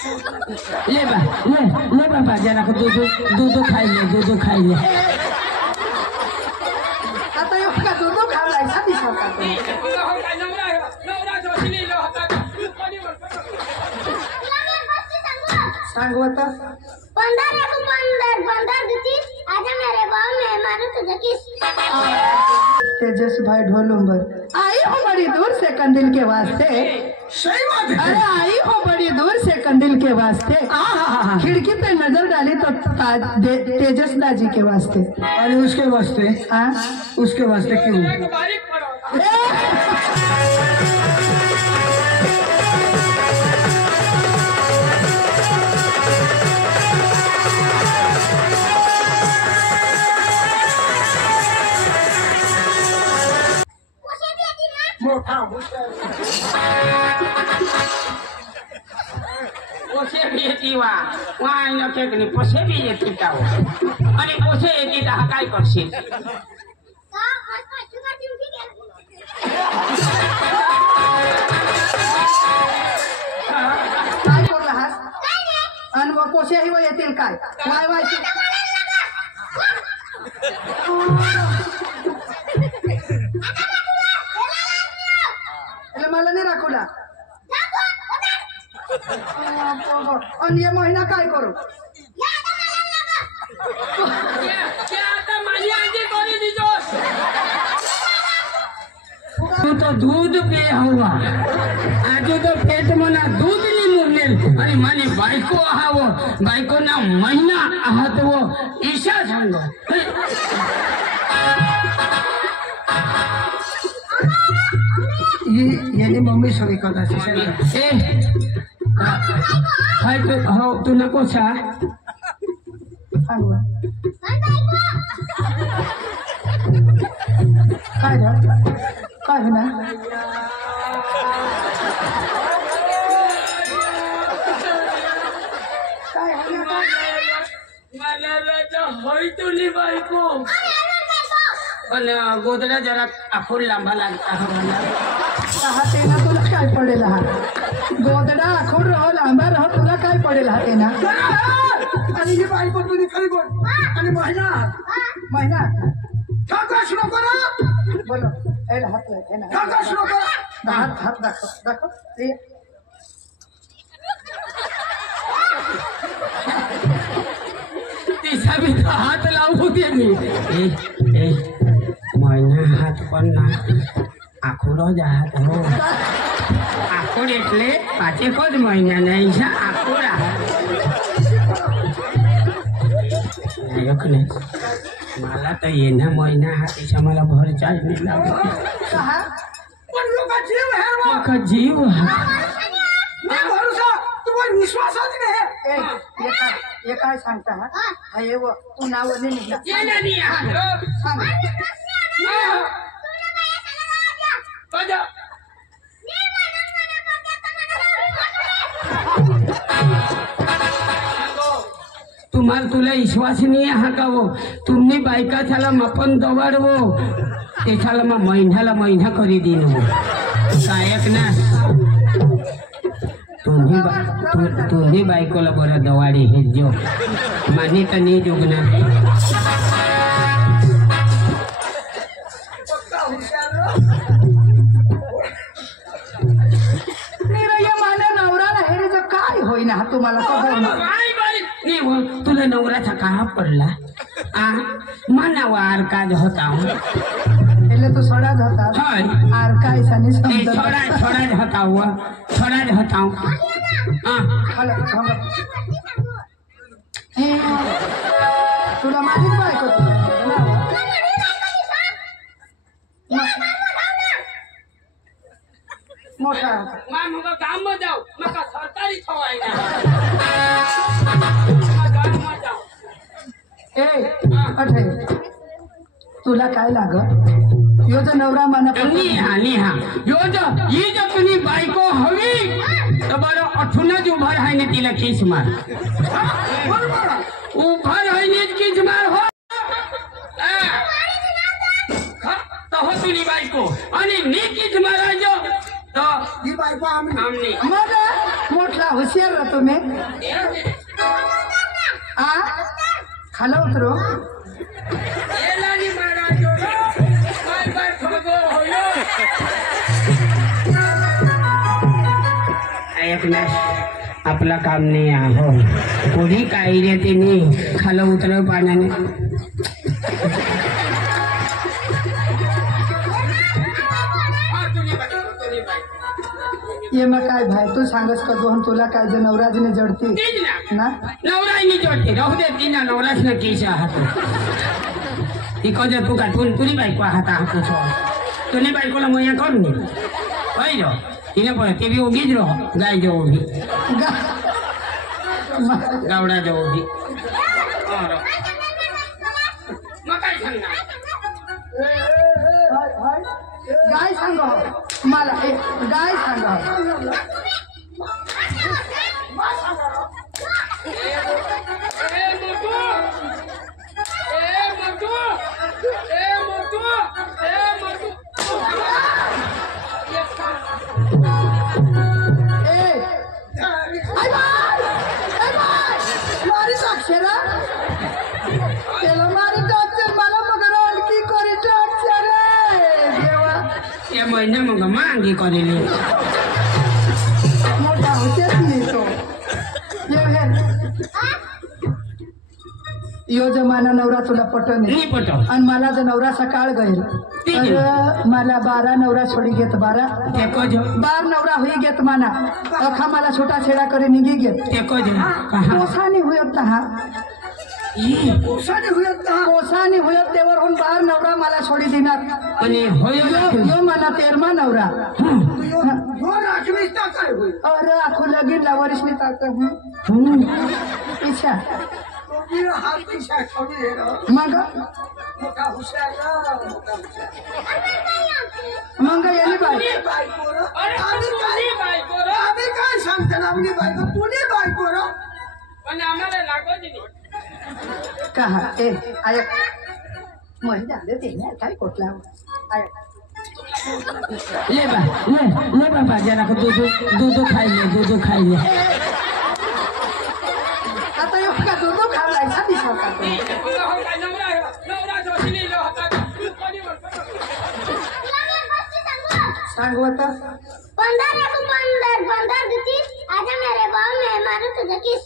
ले बाबा जरा को दूध खाई ले आता एवढा दूध खावलाय साठी सावकार सांग होता बंदर दीदी आजा मेरे बाल में मारो तुझे किस तेजस भाई ढोलुंबर आई हो बड़ी दूर से कंदिल के वास्ते सही बात है अरे आई हो बड़ी दूर से कंदिल के वास्ते खिड़की पे नजर डाली तो तेजस दाजी के वास्ते अरे उसके वास्ते उसके वास्ते क्यों पोसे भी येती वहाँ नके कनी पोसे भी येती का हो आणि पोसे येती तर हा काय करशील काय बोलला हास आणि मग पोसे ही येतील काय काय व्हायची मला नाही राखूला आणि या महिना काय करू तू तो दूध पे हवा आज तो पेट मना दूध नहीं मुरनेल आणि माने बायको आहावो बायको ना महिना आहात वो ईशा सांग ये मम्मी सगळी कथा ए हाय तू हो तू नको सा काय काय ना काय होय तुली बायको पण गोदड्या जरा आखूड लांबा लागता तेना तुला काय पडेल हा गोदडा आखूड राहो लांबा राहो तुला काय पडेल हा तेना आणि ही बायको तुझी खरी बोल आणि महिना ठाकाश नको ना बोलो हात ना ठाकाश नको हात दाखव तिचा बी हात लावू दे मी महिना हात पण ना आखुडो जात हो आखुड એટલે પાછેકોજ મહિના નહીં છે આખુડા नाही मला तर येणं महिना हा तिच्या मला भर चार्ज नाही लागला पण लोक जीव है का जीव मैं भरोसा तुम्हारा विश्वासच नाही ये काय सांगता हा हे वो पुन्हा नाही निघला येणं नाही सांग तुम्हाला तुला विश्वास नाही हा का वो तुम्ही बायका त्याला मपन दवाड वो त्याला मग महिना करी देईन वो गायक ना तुम्ही बायकोला बरं दवाडी हे जो माने तर नाही जोगना होईना हा तुम्हाला तुला नवऱ्याचा का पडला मनावर काज होता એટલે તો સોડા જ હતા આર કાઈ સાની સમજ छोड़ा होता હાલો तुला माझीच बायको मोठा मग काम जाऊ मग सरकारी थवायला ए अठे तुला काय लागत यो जो नवरा मना निहा यो जो ही जो तुझी बायको हवी तर बरं अठूनच उभा राहायने तिला किस मार उभा राहायनेच किस मार हो हो तुझी बायको आणि नी किस मारायचो तर ही बायको आमने मग मोठला होशियार रह तुम्हें आ खाला उतरो आपला काम नाही आहो कोणी काही रे ते नाही खालं उतरव पाण्याने ये मग काय भाई तू सांगस का दोन तुला काय जे नवराजने जडती ना नवराईनी जोडते राहू दे तिना नवराच नक्कीच आहात इकडे तू का तुनी बायको आहात आहात तुनी बायकोला मया करून दे पाहिजे तिने पण ते बी उगीच राह गाय जो उभी गावडा जो उभी मग काय सांगणार गाय सांगा मला गाय सांगा मारी साक्षरा त्याला मारी टाकते मला मग आणखी कोणी टाकते रे देवा या महिना मग मांगी करेली मोठा होतेच नाही तो यो जमाना नवरा तुला पटन नाही पटव आणि मला जर नवरा सकाळ गईल तर मला 12 नवरा छोडी घेत 12 एको जो 12 नवरा हुई घेत माना अखा मला छोटा छेडा करे निघी घेत एको जो कहा पोसाने हुयत हा पोसाने हुयत तेवर होऊन 12 नवरा मला छोडी देणार आणि होय यो मला 13मा नवरा अरे आखो लगीन लावरिशनी ताक इच्छा मग मग याने काय सांगता ना आपली बायको तुने बायको पण आम्हाला लागत कहा ए आय महिला ते काय कोटला आय ले बाबा जरा दूध खाई ले आता यो का दूध खालाय साठी सांगता सांगू आता 15 को 15 देती आजा मेरे बाप मैं मारू तुझे किस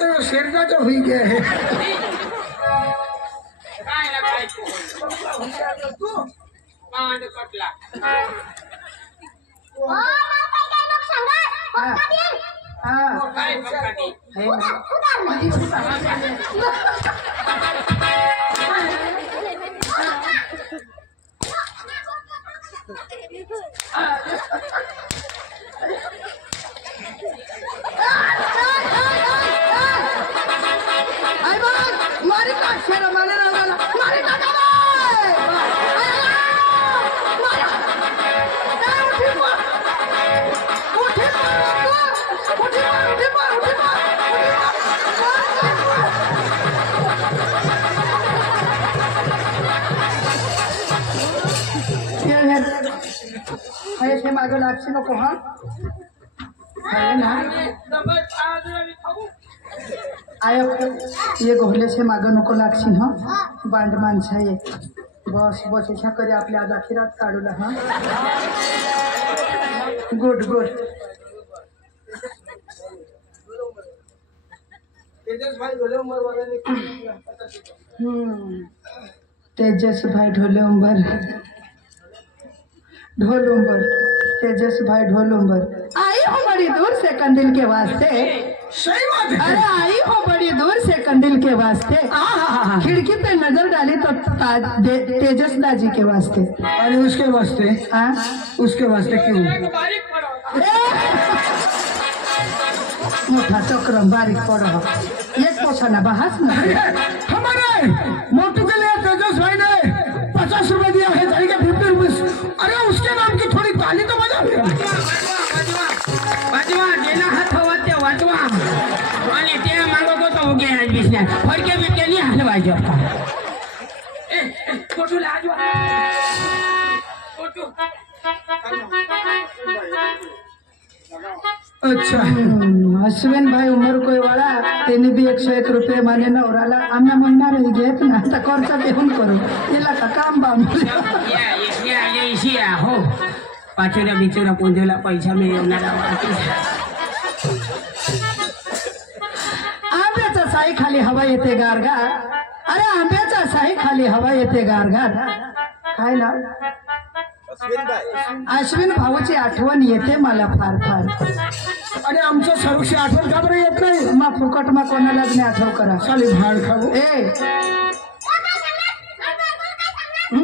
तो शेरदा तो हुई गए है ओ माता काय लोक सांगा पक्का दे हाँ काय पक्का दी मारी काट शेरा माने रागाला मारी काटा ऐसे मागे लागशी नको हा ना आय ये घोरले से मागे नको लागशील हा बांड माणसा ये बस बस इच्छा करे आपल्या आज अखिरात काढूला हा गुड गुड तेजस भाई ढोलुंबर तेजस भाई ढोलुंबर आई हो बड़ी दूर से कंदिल के वास्ते सही बात है अरे आई हो बड़ी दूर से कंदिल के वास्ते खिड़की पे नजर डाली तो तेजस दाजी के वास्ते अरे उसके वास्ते हाँ उसके वास्ते क्यों मोठा चक्रम बारीक पड़ो एक पोछा बहास ना हमारे मोटू के लिए तेजस भाई ने 50 रुपए दिया है जारी का 50 रुपीज अरे उसके नाम की थोड़ी ताली तो बजा वाजवा गेला हात हवा ते वाजवा आणि ते मागो तो उगे आज बिसल्या फडके बिटके नाही हलवायचे छोटू लाजवा अच्छा अश्विन भाई उमर कोई वाला त्यांनी बी 101 रुपये माने नवराला आमना महिना रही घेत ना तर खर्च देऊन करू तिला का काम बाम या हो पाचोऱ्या बिचोऱ्या पोंजोला पैसा मिळवणारा आंब्याचा साई खाली हवा येते गारगार अरे आंब्याचा साई खाली हवा येते गारगार काय ना अश्विन भाऊची आठवण येते मला फार फार आणि आमचं सर्वशी आठवण का बरं येत नाही मग फुकट मग कोणालाच नाही आठव करा साली भाड खाऊ ए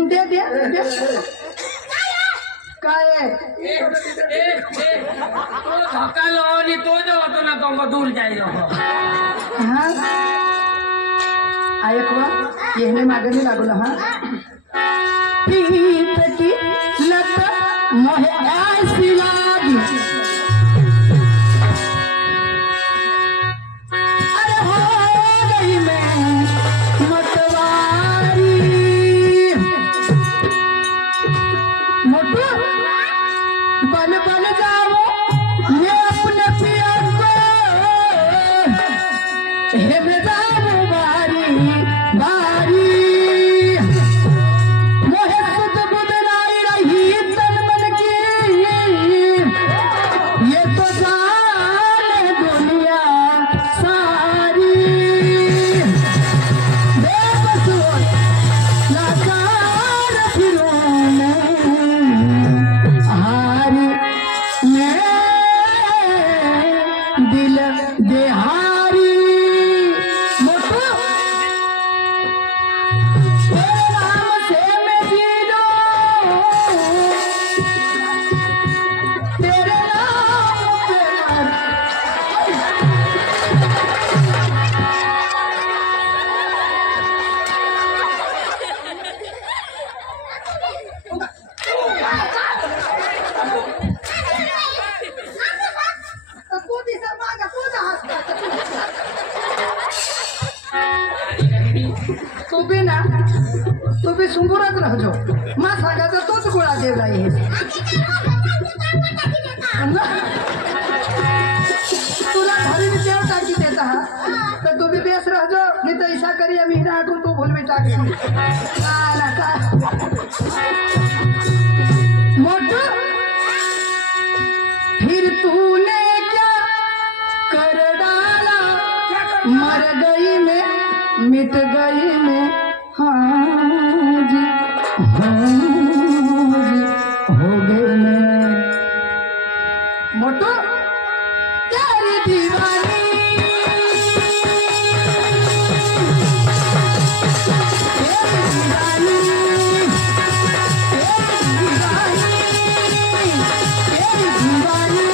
दे दे दे काय आहे? तो धक्कालो आणि तो जो होतो ना तो दूर जायला हा ऐकवा येणे मागे नाही लागलो हा पीत की लत मोहे ऐसी लागी अरे हो गई मैं मतवारी मोटू बन बन जाओ ये अपने पिया को हे बेटा बारी बारी मोहे सुध बुध नाई रही तन मन की ये तो जाने दुनिया सारी बेबस लाचार फिरूं मैं हारी मैं दिल देहारी मोटू तेरे नाम से मैं जी लूं तेरे नाम से तू बी ना तू बी सुंबुरच राहतो मा सांगायचा तोच गोळा देवला हे तुला घरी देव टाकी देता हा तर तू बी बेस राहतो नाही तर ईशा करी आम्ही आठवून तू भूल मी टाकी मोठं फिर तूने क्या कर डाला मर गई मैं मिट गई मैं हाँ जी हो गई मैं मोटो तेरी दीवानी तेरी दीवानी तेरी दीवानी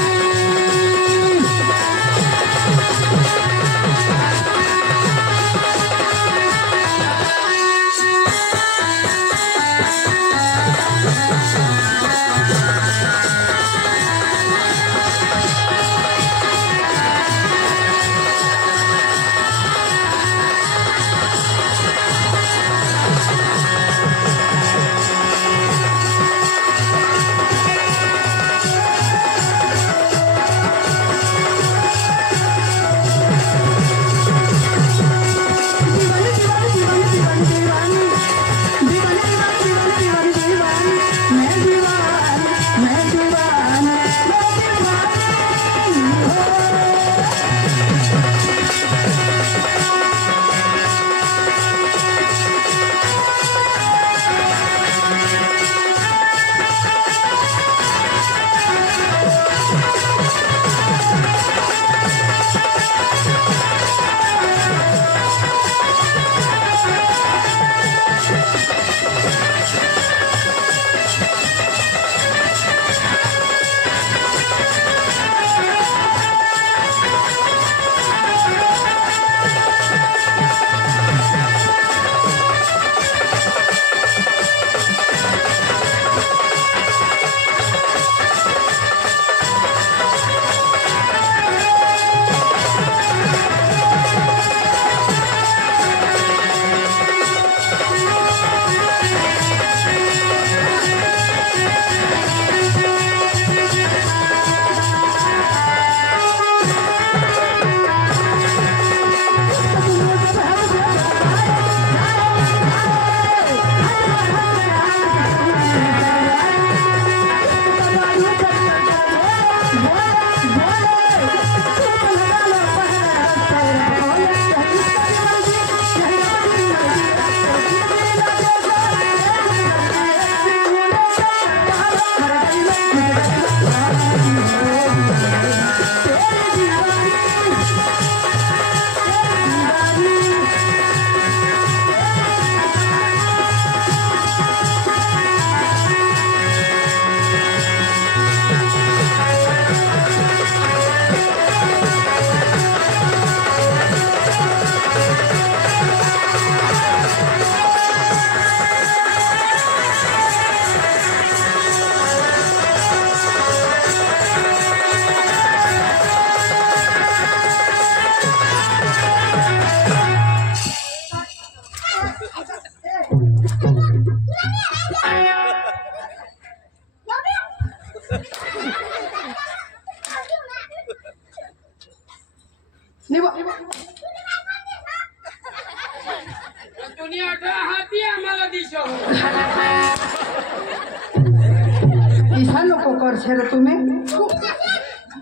करछे रे तुम्हें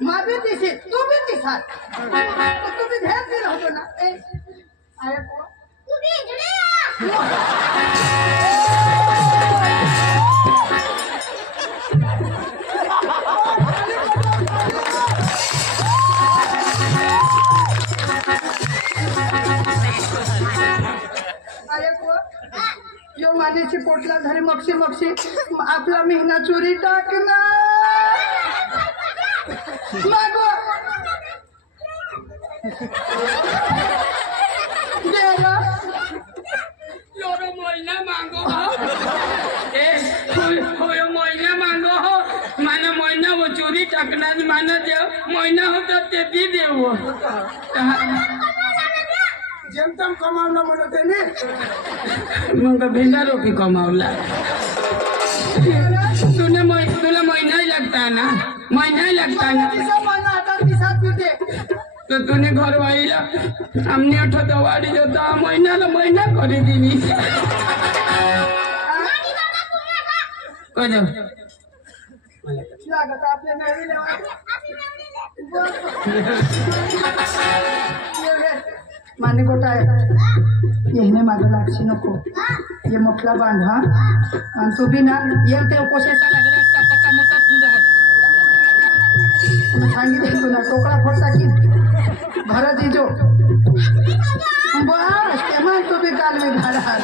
माँ भी तीसी तू भी तीसा तो तू भी ढेर दिन हो ना ए आया तू भी जुड़े यो मानेची पोटला धरे मक्षी मक्षी आपला महिना चोरी टाकना मागो देरा योरो महीना मांगो हो ए होयो महीना मांगो हो माना महीना वो चोरी टकना माना दे महीना हो तो ते दी दे वो जेम तेम कमावना म्हणत आहे मग भिंडा रोपी कमावला तुला महीना ही लगता है ना महीना ही लगता है ना तिसा माना आता तिसा तुझे तो तूने घर वाईला हमने उठा दवाड़ी जोता महीना करी दिली कजो लागत आपले नवी लेवा माने गोटा आहे येणे मागे लागशी नको ये मोठला बांध हा आणि तू बी ना ये ते पोशायचा लागला पक्का मोठा तुझा सांगितलं तुला टोकळा फोडता की घरात येजो बस तेव्हा तू बी काल मी घाला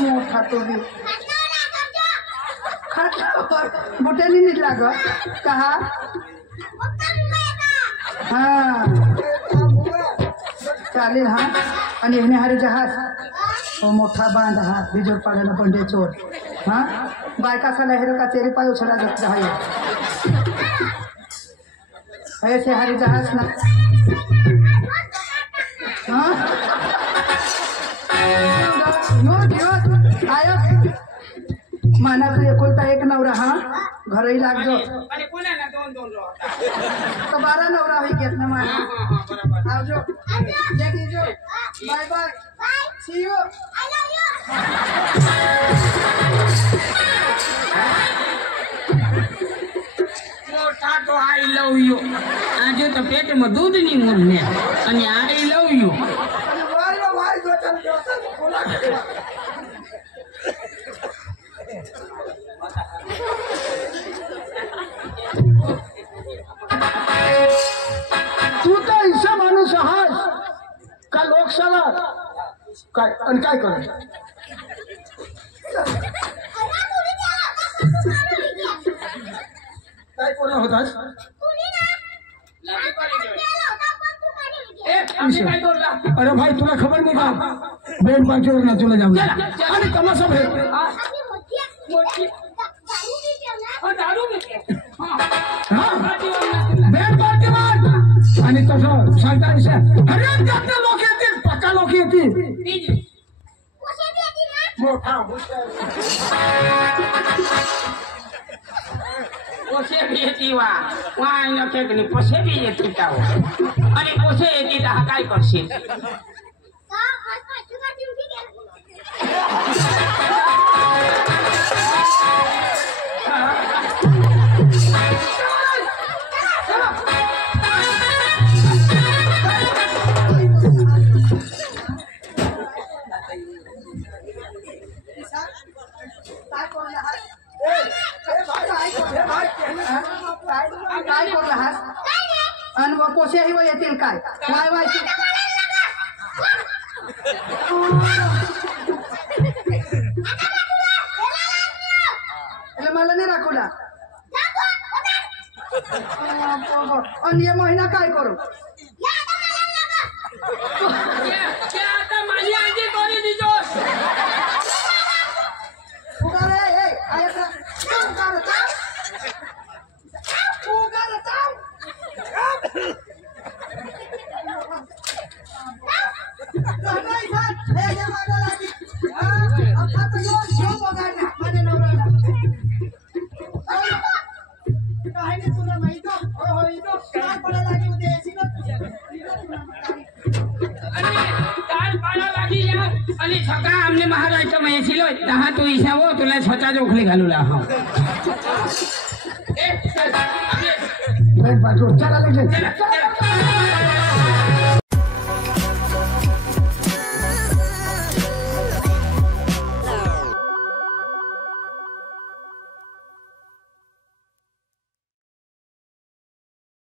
मोठा तू बी बुटेली नीट लाग कहा हा चालेल हा आणि येणे हारे जहाज हो मोठा बांध हा बिजोर पाडायला बंडे चोर हा बायकाचा लहर का चेरी पाय उछला जात आहे ऐसे हारे जहाज ना हा आया माना तू एकुलता एक नवरा हा घरही लागतो आणि कोणाला दोन रोटा तो 12 नवरा होई घेत ना माना आवजो देखीजो bye bye see you I love you मोठा तो आई लव यू आज तो पेट में दूध नहीं मुरने आणि आई लव यू भाई दो चल बोला तू तर इसा माणूस आहात का लोकशाला काय आणि काय कर काय कोण होतास अरे भाई तुला खबर नाही का बेड बाजूवर ना तुला जाऊ आणि तमाशा भेट दारू घेते बेड बाजूवर आणि तसं सांगता अरे त्यातले लोक येतील पक्का लोक येतील मोठा पोसे भी येते वहाँ नक्की पोसे भी येते का हो आणि पोसे येते तर हा काय करशील काय करू हास आणि मग कोशाही व येतील काय वाय वाय मला नाही राखूला आणि हे महिना काय करू आता माझी आजी कोणी दिजो आणि सगळा आमने महाराष्ट्र मध्ये शिलो दहा तू इशा हो तुला स्वतः जोखले घालू ला ए, चल, अबे, बाजू चला लेके चला,